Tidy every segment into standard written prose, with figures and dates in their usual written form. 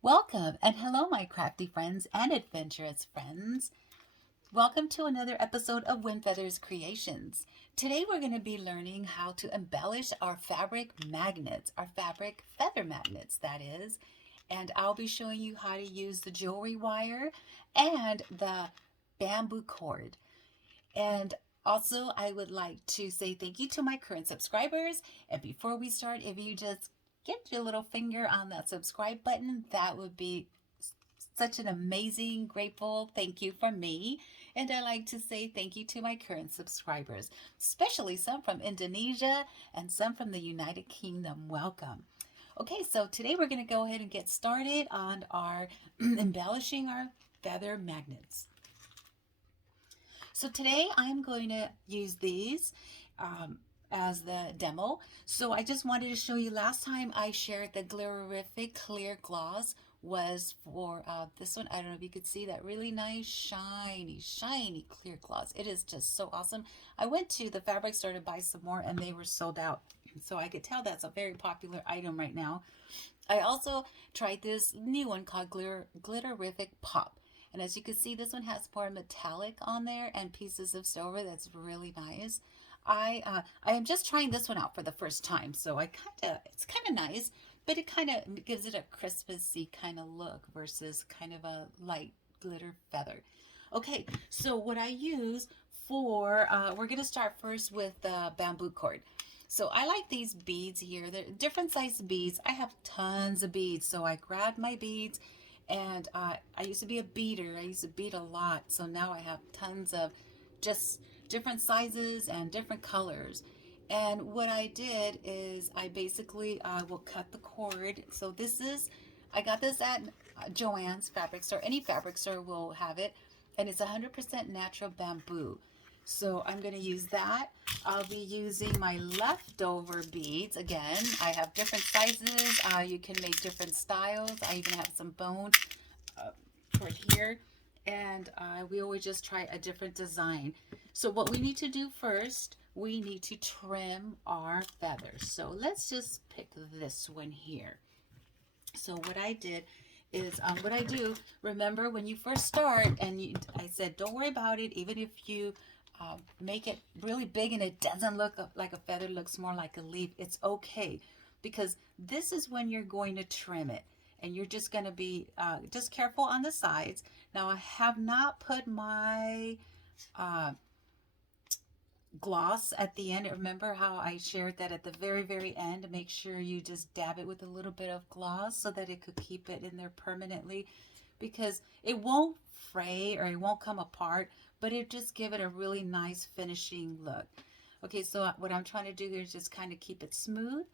Welcome and hello, my crafty friends and adventurous friends. Welcome to another episode of Windfeathers Creations. Today we're going to be learning how to embellish our fabric magnets, our fabric feather magnets, that is. And I'll be showing you how to use the jewelry wire and the bamboo cord. And also, I would like to say thank you to my current subscribers. And before we start, if you just get your little finger on that subscribe button, that would be such an amazing, grateful thank you from me. And I like to say thank you to my current subscribers, especially some from Indonesia and some from the United Kingdom. Welcome. Okay, so today we're going to go ahead and get started on our embellishing our feather magnets. So today I'm going to use these as the demo. So I just wanted to show you, last time I shared the Glitterific Clear Gloss was for this one. I don't know if you could see that really nice, shiny clear gloss. It is just so awesome. I went to the fabric store to buy some more and they were sold out. So I could tell that's a very popular item right now. I also tried this new one called Glitterific Pop. And as you can see, this one has more metallic on there and pieces of silver. That's really nice. I am just trying this one out for the first time, so it's kind of nice, but it kind of gives it a Christmassy kind of look versus kind of a light glitter feather. Okay, so what I use for we're gonna start first with the bamboo cord. So I like these beads here. They're different size beads. I have tons of beads, so I grabbed my beads and I used to be a beader. I used to bead a lot. So now I have tons of just different sizes and different colors. And what I did is I basically will cut the cord. So I got this at Joann's fabric store. Any fabric store will have it. And it's 100% natural bamboo. So I'm going to use that. I'll be using my leftover beads. Again, I have different sizes. You can make different styles. I even have some bone cord here. And we always just try a different design. So what we need to do first, we need to trim our feathers. So let's just pick this one here. So what I did is what I do, remember when you first start, and I said don't worry about it, even if you make it really big and it doesn't look like a feather, looks more like a leaf, it's okay, because this is when you're going to trim it. And you're just going to be just careful on the sides. Now I have not put my gloss at the end. Remember how I shared that at the very end? Make sure you just dab it with a little bit of gloss so that it could keep it in there permanently, because it won't fray or it won't come apart, but it just give it a really nice finishing look. Okay, so what I'm trying to do here is just kind of keep it smooth,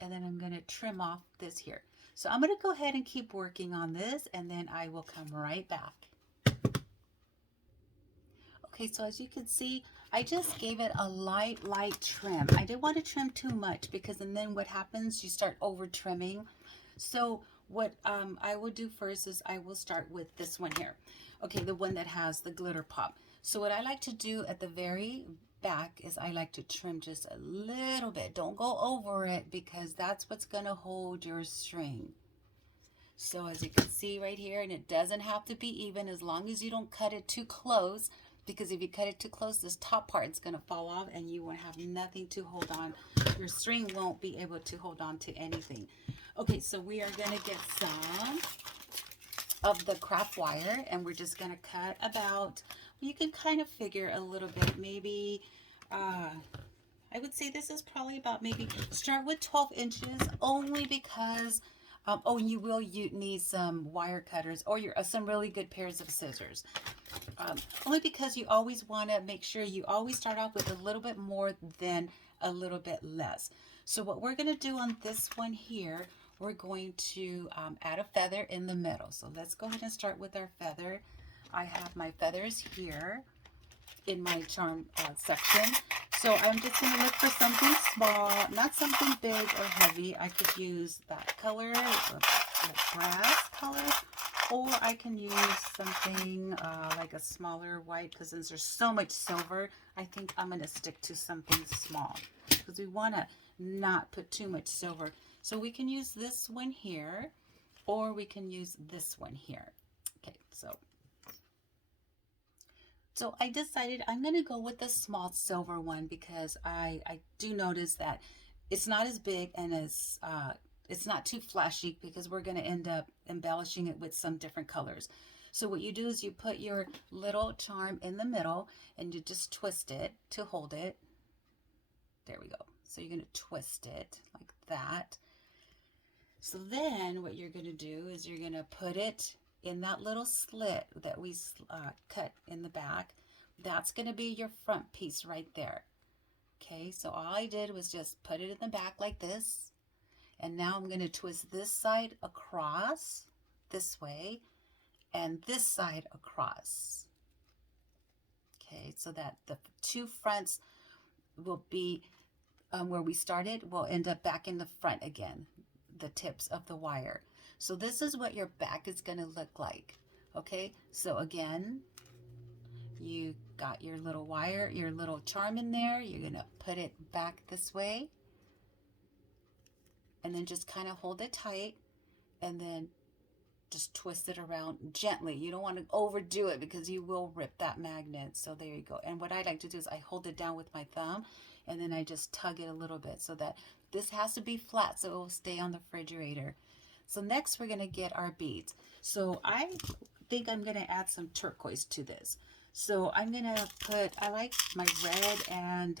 and then I'm going to trim off this here. So I'm going to go ahead and keep working on this, and then I will come right back. Okay, so as you can see, I just gave it a light trim. I didn't want to trim too much, because and then what happens, you start over trimming. So what I will do first is I will start with this one here. Okay, the one that has the glitter pop. So what I like to do at the very back is I like to trim just a little bit. Don't go over it, because that's what's going to hold your string. So as you can see right here, and it doesn't have to be even as long as you don't cut it too close, because if you cut it too close, this top part is going to fall off and you won't have nothing to hold on. Your string won't be able to hold on to anything. Okay, so we are going to get some of the craft wire, and we're just going to cut about, you can kind of figure a little bit, maybe I would say this is probably about, maybe start with 12 inches, only because oh, you need some wire cutters or some really good pairs of scissors. Only because you always want to make sure you always start off with a little bit more than a little bit less. So what we're going to do on this one here, we're going to add a feather in the middle. So let's go ahead and start with our feather. I have my feathers here in my charm section. So I'm just going to look for something small, not something big or heavy. I could use that color, or like grass color, or I can use something like a smaller white, because since there's so much silver, I think I'm going to stick to something small, because we want to not put too much silver. So we can use this one here. or we can use this one here. Okay, so I decided I'm going to go with the small silver one because I do notice that it's not as big and as it's not too flashy, because we're going to end up embellishing it with some different colors. So what you do is you put your little charm in the middle and you just twist it to hold it. There we go. So you're going to twist it like that. So then what you're going to do is you're going to put it in that little slit that we cut in the back. That's going to be your front piece right there. Okay, so all I did was just put it in the back like this. And now I'm going to twist this side across this way and this side across. Okay, so that the two fronts will be where we started, will end up back in the front again, the tips of the wire. So this is what your back is going to look like. Okay, so again, you got your little wire, your little charm in there. You're going to put it back this way and then just kind of hold it tight and then just twist it around gently. You don't want to overdo it because you will rip that magnet. So there you go. And what I like to do is I hold it down with my thumb and then I just tug it a little bit so that this has to be flat so it will stay on the refrigerator. So next we're going to get our beads. So I think I'm going to add some turquoise to this. So I'm going to put, I like my red, and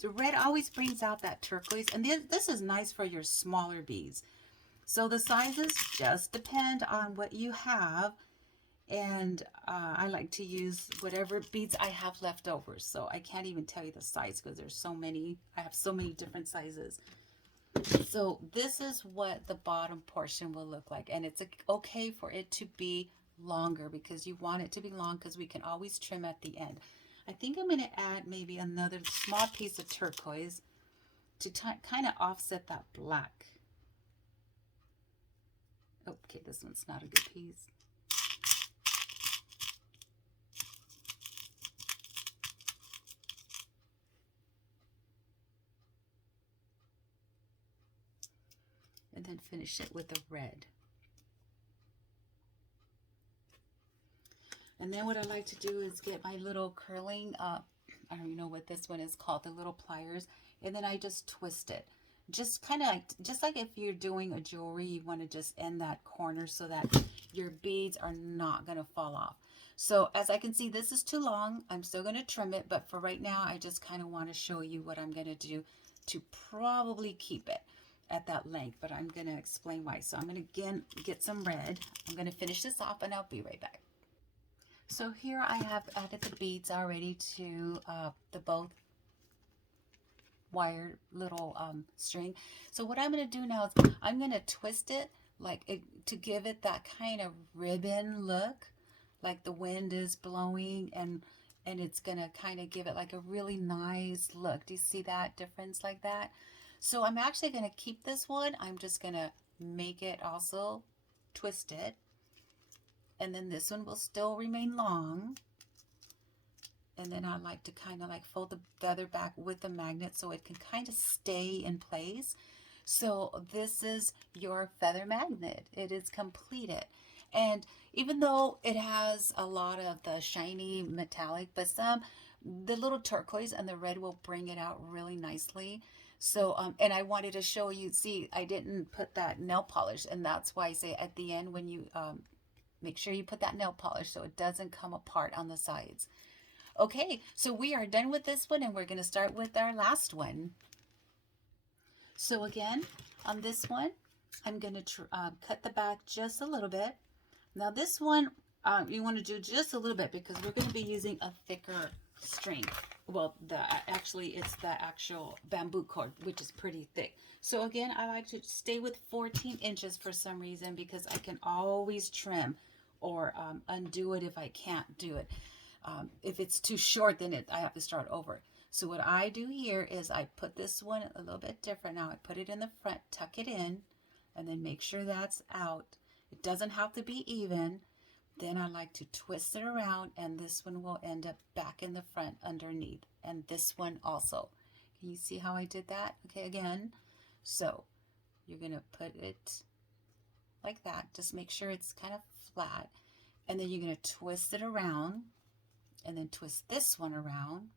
the red always brings out that turquoise. And this is nice for your smaller beads. So the sizes just depend on what you have. And I like to use whatever beads I have left over. So I can't even tell you the size because there's so many. I have so many different sizes. So this is what the bottom portion will look like. And it's okay for it to be longer because you want it to be long because we can always trim at the end. I think I'm going to add maybe another small piece of turquoise to kind of offset that black. Okay, this one's not a good piece. And then finish it with a red. And then what I like to do is get my little curling I don't even know what this one is called, the little pliers, and then I just twist it. Just kind of like, just like if you're doing a jewelry, you want to just end that corner so that your beads are not going to fall off. So as I can see, this is too long. I'm still going to trim it, but for right now, I just kind of want to show you what I'm going to do to probably keep it at that length, but I'm going to explain why. So I'm going to again get some red. I'm going to finish this off and I'll be right back. So here I have added the beads already to the both wire little string. So what I'm going to do now is I'm going to twist it like it to give it that kind of ribbon look, like the wind is blowing, and it's going to kind of give it like a really nice look. Do you see that difference like that? So I'm actually going to keep this one. I'm just going to make it also twist it. And then this one will still remain long. And then I like to kind of like fold the feather back with the magnet so it can kind of stay in place. So this is your feather magnet. It is completed. And even though it has a lot of the shiny metallic, but the little turquoise and the red will bring it out really nicely. So, and I wanted to show you, see, I didn't put that nail polish, and that's why I say at the end when you, make sure you put that nail polish so it doesn't come apart on the sides. Okay, so we are done with this one and we're going to start with our last one. So again, on this one, I'm going to cut the back just a little bit. Now this one, you want to do just a little bit because we're going to be using a thicker string. Well, actually it's the actual bamboo cord, which is pretty thick. So again, I like to stay with 14 inches for some reason because I can always trim or undo it if I can't do it. If it's too short, then I have to start over. So what I do here is I put this one a little bit different. Now I put it in the front, tuck it in, and then make sure that's out. It doesn't have to be even. Then I like to twist it around, and this one will end up back in the front underneath. And this one also. Can you see how I did that? Okay, again. So you're going to put it like that. Just make sure it's kind of flat. And then you're going to twist it around and then twist this one around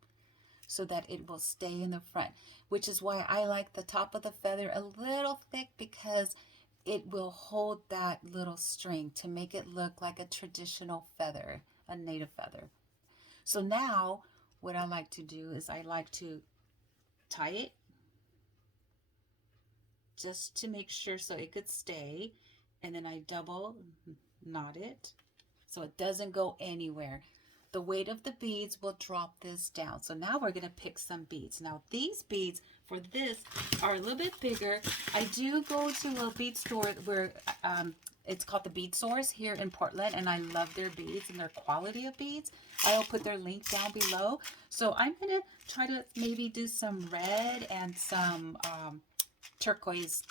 so that it will stay in the front, which is why I like the top of the feather a little thick, because it will hold that little string to make it look like a traditional feather, a native feather. So now what I like to do is I like to tie it just to make sure so it could stay, and then I double knot it so it doesn't go anywhere. The weight of the beads will drop this down. So now we're going to pick some beads. Now these beads for this are a little bit bigger. I do go to a bead store where it's called the Bead Source here in Portland, and I love their beads and their quality of beads. I'll put their link down below. So I'm going to try to maybe do some red and some turquoise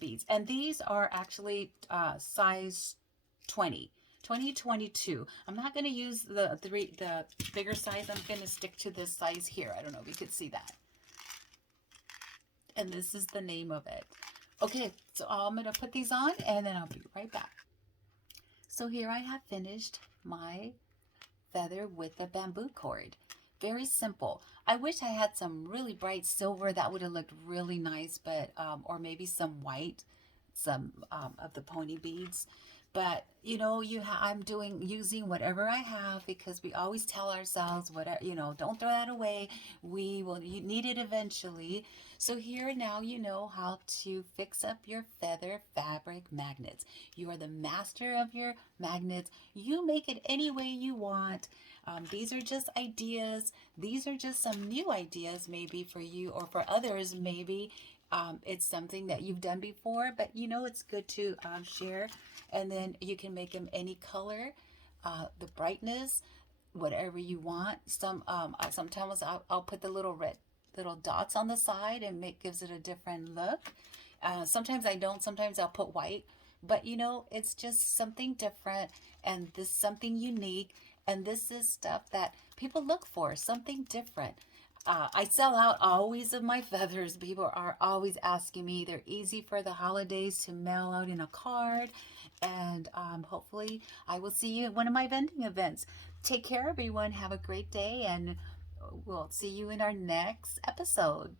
beads. And these are actually size 20. 22. I'm not going to use the bigger size. I'm going to stick to this size here. I don't know if you could see that. And this is the name of it. Okay, so I'm going to put these on and then I'll be right back. So here I have finished my feather with the bamboo cord. Very simple. I wish I had some really bright silver. That would have looked really nice, but or maybe some white, some of the pony beads. But you know, I'm using whatever I have, because we always tell ourselves, whatever, you know, don't throw that away. You need it eventually. So here now you know how to fix up your feather fabric magnets. You are the master of your magnets. You make it any way you want. These are just ideas. These are just some new ideas maybe for you, or for others maybe. It's something that you've done before, but you know, it's good to share. And then you can make them any color, the brightness, whatever you want. Sometimes I'll put the little dots on the side, and gives it a different look. Sometimes I don't. Sometimes I'll put white. But you know, it's just something different, and this something unique. And this is stuff that people look for, something different. I sell out always of my feathers. People are always asking me. They're easy for the holidays to mail out in a card. And hopefully I will see you at one of my vending events. Take care, everyone. Have a great day, and we'll see you in our next episode.